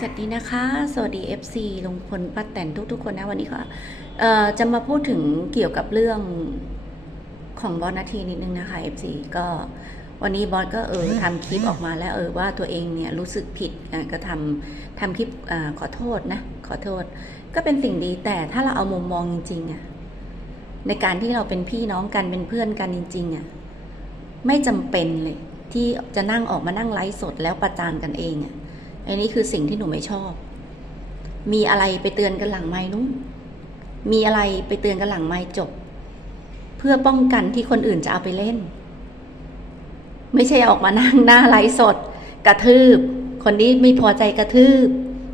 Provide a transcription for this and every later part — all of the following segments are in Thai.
สวัสดีนะคะ สวัสดี FC ลุงพลป้าแตนทุกๆคนนะวันนี้ค่ะเอ่อจะมาพูดถึงเกี่ยวกับเรื่องของบอสนาทีนิดนึงนะคะ FC ก็วันนี้บอสก็เออทำคลิปออกมาแล้วเออว่าตัวเองเนี่ยรู้สึกผิดก็ทำทำคลิปอขอโทษนะ ขอโทษ ก็เป็นสิ่งดีแต่ถ้าเราเอามุมมองจริงๆอะในการที่เราเป็นพี่น้องกันเป็นเพื่อนกันจริงๆอะไม่จำเป็นเลยที่จะนั่งออกมานั่งไลฟ์สดแล้วประจานกันเองอะ อันนี้คือสิ่งที่หนูไม่ชอบ มีอะไรไปเตือนกันหลังไม้นู้นมีอะไรไปเตือนกันหลังไม้จบ เพื่อป้องกันที่คนอื่นจะเอาไปเล่น ไม่ใช่ออกมานั่งหน้าไลฟ์สด กระทืบ คนนี้ไม่พอใจกระทืบ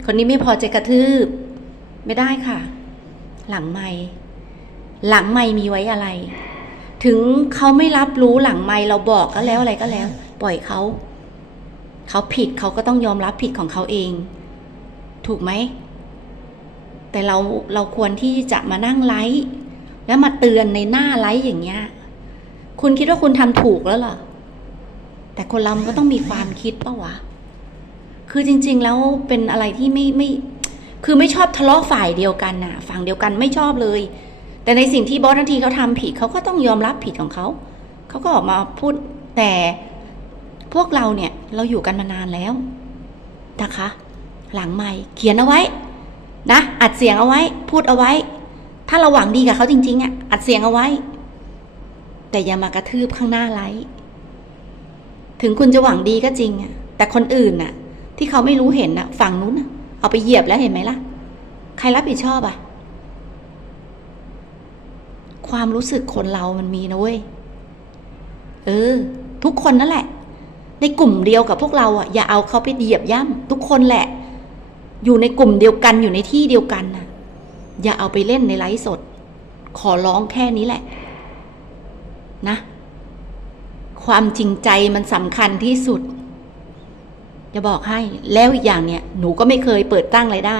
คนนี้ไม่พอใจกระทืบ ไม่ได้ค่ะ หลังไม้หลังไม้มีไว้อะไร ถึงเขาไม่รับรู้หลังไม้เราบอกก็แล้วอะไรก็แล้ว ปล่อยเขา เขาผิดเขาก็ต้องยอมรับผิดของเขาเอง ถูกไหม แต่เราเราควรที่จะมานั่งไลฟ์แล้วมาเตือนในหน้าไลฟ์อย่างเงี้ย คุณคิดว่าคุณทำถูกแล้วเหรอ แต่คนเรามันก็ต้องมีความคิดปะวะ คือจริง ๆ แล้วเป็นอะไรที่ไม่ไม่ คือไม่ชอบทะเลาะฝ่ายเดียวกันน่ะ ฝั่งเดียวกันไม่ชอบเลย แต่ในสิ่งที่บอสทันทีเขาทำผิดเขาก็ต้องยอมรับผิดของเขา เขาก็ออกมาพูดแต่ พวกเราเนี่ยเราอยู่กันมานานแล้วนะคะ หลังไม่เขียนเอาไว้ นะ อัดเสียงเอาไว้ พูดเอาไว้ ถ้าเราหวังดีกับเขาจริง ๆอะอัดเสียงเอาไว้ แต่อย่ามากระทืบข้างหน้าไลฟ์ถึงคุณจะหวังดีก็จริงอะแต่คนอื่นน่ะ ที่เขาไม่รู้เห็นน่ะ ฝั่งนู้นเอาไปเหยียบแล้วเห็นไหมล่ะ ใครรับผิดชอบอะ ความรู้สึกคนเรามันมีนะเว้ยเออ ทุกคนนั่นแหละ ในกลุ่มเดียวกับพวกเราอะอย่าเอาเขาไปเหยียบย่ำทุกคนแหละ อยู่ในกลุ่มเดียวกันอยู่ในที่เดียวกันน่ะอย่าเอาไปเล่นในไลฟ์สด ขอร้องแค่นี้แหละ นะ ความจริงใจมันสำคัญที่สุด จะบอกให้แล้วอีกอย่างเนี่ย หนูก็ไม่เคยเปิดตั้งรายได้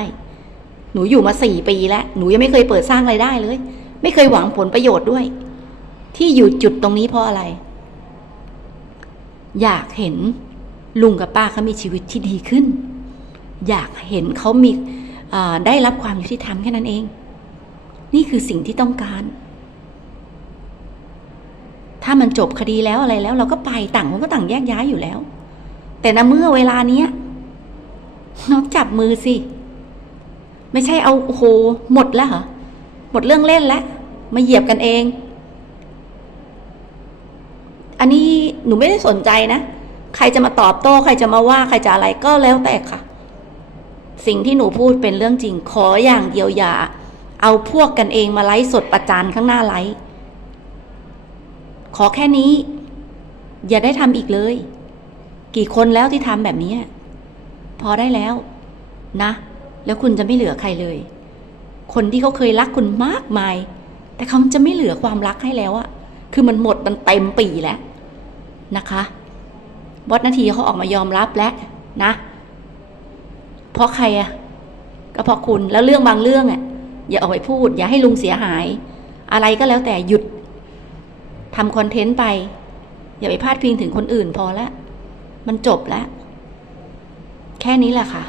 หนูอยู่มาสี่ปีแล้ว หนูยังไม่เคยเปิดสร้างรายได้เลย ไม่เคยหวังผลประโยชน์ด้วย ที่อยู่จุดตรงนี้เพราะอะไร อยากเห็นลุงกับป้าเขามีชีวิตที่ดีขึ้น อยากเห็นเขามีได้รับความยุติธรรมแค่นั้นเอง นี่คือสิ่งที่ต้องการ ถ้ามันจบคดีแล้วอะไรแล้ว เราก็ไปต่างคนก็ต่างแยกย้ายอยู่แล้ว แต่ในเมื่อเวลาเนี้ยน้องจับมือสิ ไม่ใช่เอาโอ้โหหมดแล้วเหรอหมดเรื่องเล่นแล้วมาเหยียบกันเอง อันนี้หนูไม่ได้สนใจนะ ใครจะมาตอบโต้ ใครจะมาว่าใครจะอะไรก็แล้วแต่ค่ะ สิ่งที่หนูพูดเป็นเรื่องจริง ขออย่างเดียวอย่า เอาพวกกันเองมาไลฟ์สดประจานข้างหน้าไลฟ์ขอแค่นี้ อย่าได้ทำอีกเลย กี่คนแล้วที่ทำแบบนี้ พอได้แล้ว นะ แล้วคุณจะไม่เหลือใครเลย คนที่เขาเคยรักคุณมากมาย แต่เขาจะไม่เหลือความรักให้แล้วอะคือมันหมดมันเต็มปีแล้ว นะคะบอสนาทีเขาออกมายอมรับแล้วนะ เพราะใครอะก็เพราะคุณแล้วเรื่องบางเรื่องอะอย่าออกไปพูด อย่าให้ลุงเสียหาย อะไรก็แล้วแต่หยุดทำคอนเทนต์ไป อย่าไปพาดพิงถึงคนอื่นพอละมันจบแล้ว แค่นี้แหละค่ะ